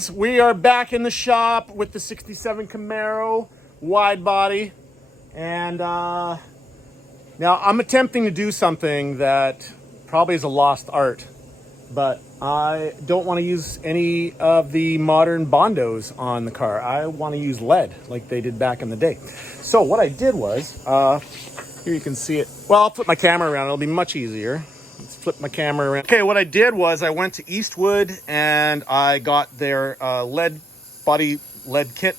friends, we are back in the shop with the 67 Camaro wide body. And now I'm attempting to do something that probably is a lost art, but I don't want to use any of the modern Bondos on the car. I want to use lead like they did back in the day. So what I did was, here you can see it. Well, I'll flip my camera around. It'll be much easier. Let's flip my camera around. Okay, what I did was I went to Eastwood and I got their body lead kit,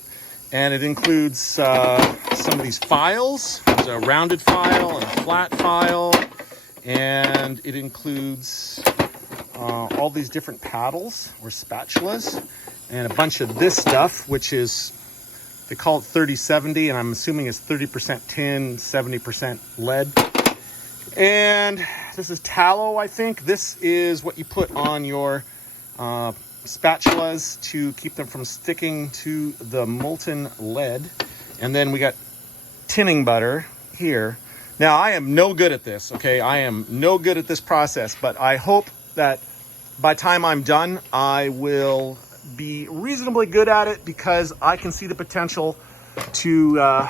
and it includes some of these files. There's a rounded file and a flat file, and it includes all these different paddles or spatulas and a bunch of this stuff, which is, they call it 30-70, and I'm assuming it's 30% tin, 70% lead. And this is tallow, I think. This is what you put on your spatulas to keep them from sticking to the molten lead. And then we got tinning butter here. Now, I am no good at this, okay? I am no good at this process, but I hope that by the time I'm done, I will be reasonably good at it, because I can see the potential to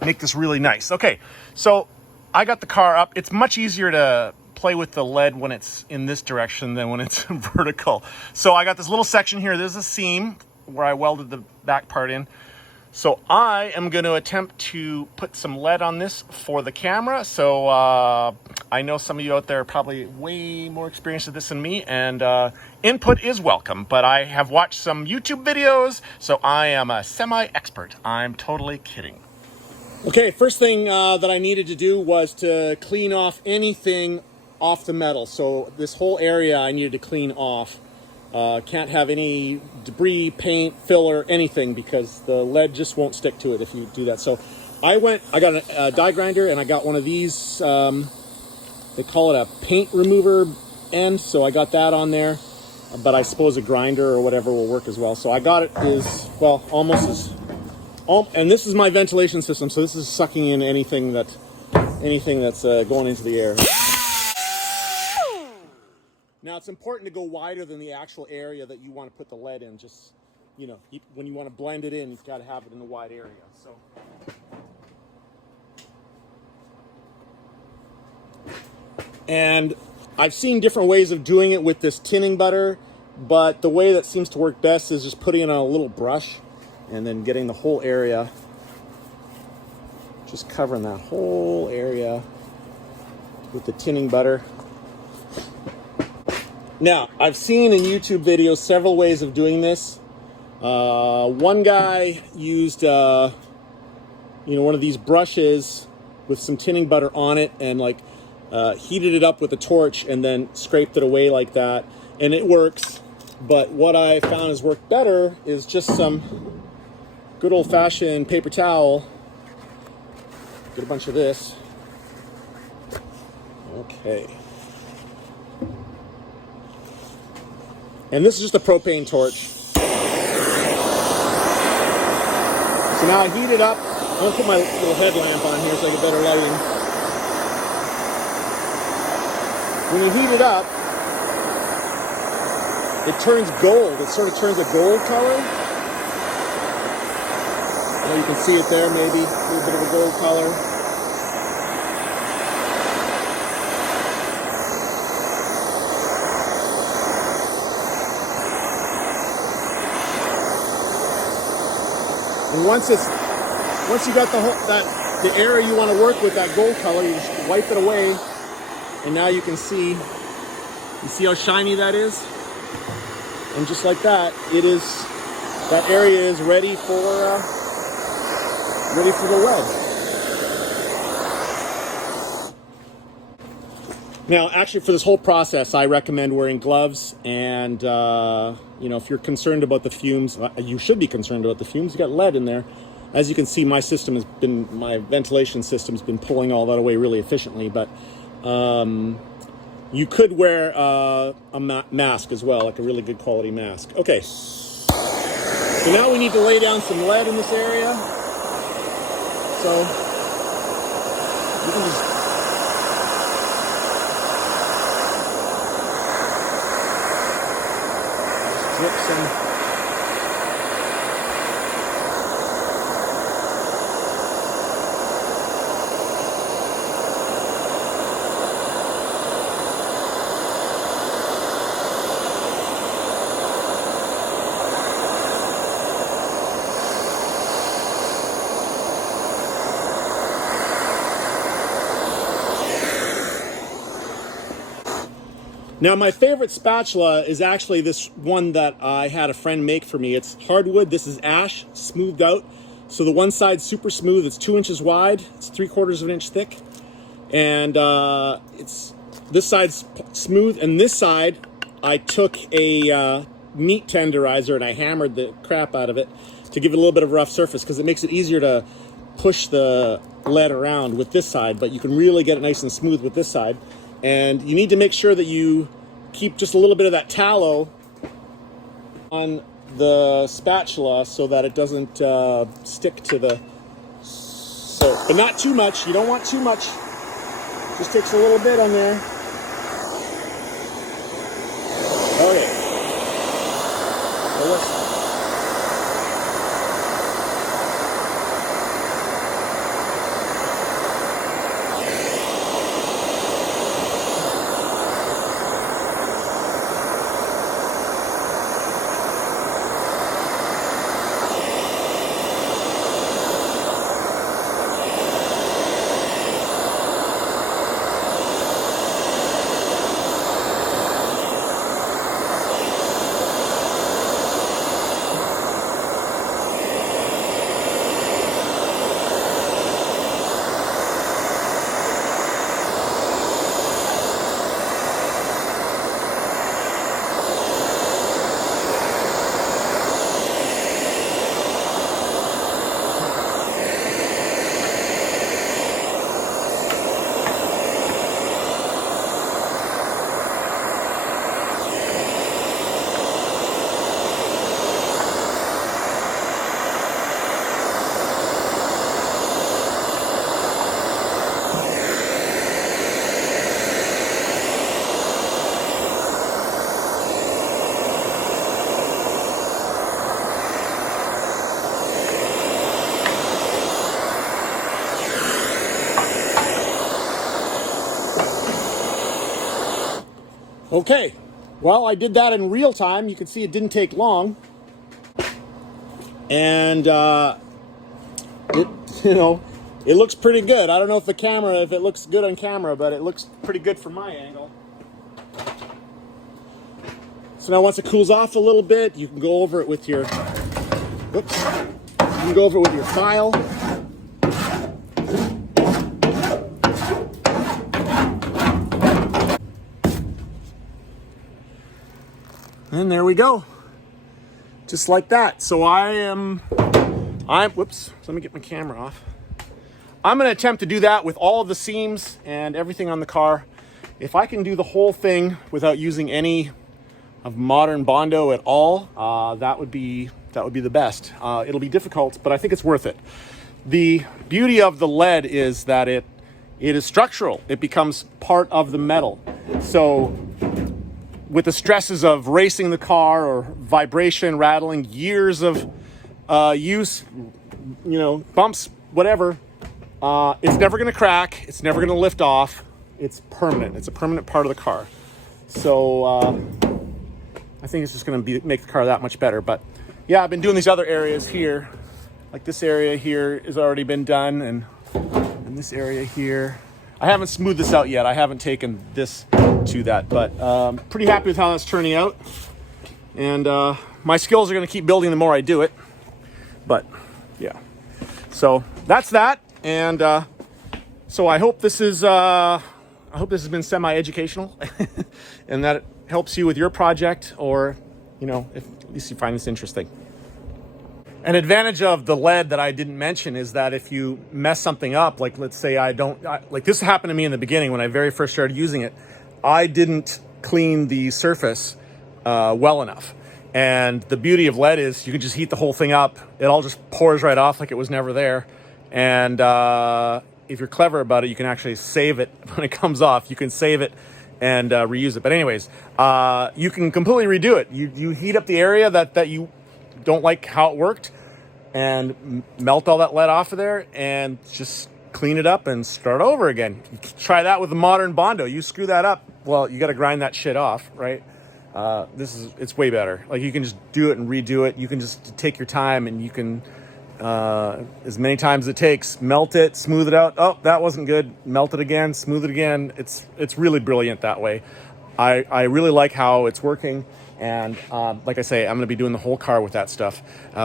make this really nice. Okay, so I got the car up. It's much easier to play with the lead when it's in this direction than when it's vertical. So I got this little section here. There's a seam where I welded the back part in. So I am going to attempt to put some lead on this for the camera. So I know some of you out there are probably way more experienced at this than me, and input is welcome. But I have watched some YouTube videos, so I am a semi-expert. I'm totally kidding. Okay, first thing that I needed to do was to clean off anything off the metal. So this whole area I needed to clean off. Can't have any debris, paint, filler, anything, because the lead just won't stick to it if you do that. So I got a die grinder, and I got one of these, they call it a paint remover end. So I got that on there, but I suppose a grinder or whatever will work as well. So I got it almost as, and this is my ventilation system. So this is sucking in anything that's going into the air. Now, it's important to go wider than the actual area that you want to put the lead in. Just, when you want to blend it in, you've got to have it in a wide area. So, and I've seen different ways of doing it with this tinning butter, but the way that seems to work best is just putting it on a little brush and then getting the whole area, just covering that whole area with the tinning butter. Now, I've seen in YouTube videos several ways of doing this. One guy used, one of these brushes with some tinning butter on it, and heated it up with a torch and then scraped it away like that, and it works. But what I found has worked better is just some good old-fashioned paper towel. Get a bunch of this. Okay. And this is just a propane torch. So now I heat it up. I'm gonna put my little headlamp on here so I get better lighting. When you heat it up, it turns gold. It sort of turns a gold color. You can see it there, maybe a little bit of a gold color. And once you got the area you want to work with, that gold color, you just wipe it away, and now you can see. You see how shiny that is? And just like that, that area is ready for the lead. Now, actually, for this whole process, I recommend wearing gloves, and if you're concerned about the fumes, you should be concerned about the fumes. You got lead in there. As you can see, my ventilation system's been pulling all that away really efficiently. But you could wear a mask as well, like a really good quality mask. Okay. So now we need to lay down some lead in this area. So you can just dip some Now, my favorite spatula is actually this one that I had a friend make for me. It's hardwood. This is ash, smoothed out. So the one side's super smooth. It's 2 inches wide. It's 3/4 of an inch thick. And this side's smooth. And this side, I took a meat tenderizer and I hammered the crap out of it to give it a little bit of a rough surface, because it makes it easier to push the lead around with this side, but you can really get it nice and smooth with this side. And you need to make sure that you keep just a little bit of that tallow on the spatula so that it doesn't stick to the soap. But not too much. You don't want too much. Just takes a little bit on there. Okay. So let's... Okay, well, I did that in real time. You can see it didn't take long. And, it looks pretty good. I don't know if it looks good on camera, but it looks pretty good from my angle. So now once it cools off a little bit, you can go over it with your, file. And there we go. Just like that. So whoops, let me get my camera off. I'm gonna attempt to do that with all of the seams and everything on the car. If I can do the whole thing without using any of modern Bondo at all, that would be the best. It'll be difficult, but I think it's worth it. The beauty of the lead is that it is structural. It becomes part of the metal. So with the stresses of racing the car or vibration, rattling, years of use, bumps, whatever, it's never gonna crack, it's never gonna lift off, it's permanent. It's a permanent part of the car. So I think it's just gonna make the car that much better. But yeah, I've been doing these other areas here. Like this area here has already been done, and this area here. I haven't smoothed this out yet. I haven't taken this to that, but pretty happy with how that's turning out. And my skills are going to keep building the more I do it. But yeah, so that's that. And so I hope this has been semi-educational, and that it helps you with your project, or if at least you find this interesting. An advantage of the lead that I didn't mention is that if you mess something up, like let's say like this happened to me in the beginning when I very first started using it, I didn't clean the surface well enough. And the beauty of lead is you can just heat the whole thing up. It all just pours right off like it was never there. And if you're clever about it, you can actually save it when it comes off. You can save it and reuse it. But anyways, you can completely redo it. You heat up the area that you don't like how it worked, and melt all that lead off of there and just clean it up and start over again. You try that with a modern Bondo. You screw that up, well, you got to grind that shit off, right? It's way better. Like, you can just do it and redo it. You can just take your time, and you can as many times as it takes, melt it, smooth it out. Oh, that wasn't good. Melt it again, smooth it again. It's really brilliant that way. I really like how it's working. And like I say, I'm going to be doing the whole car with that stuff,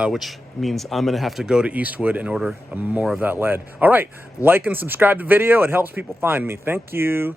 which means I'm going to have to go to Eastwood and order more of that lead. All right, like and subscribe to the video. It helps people find me. Thank you.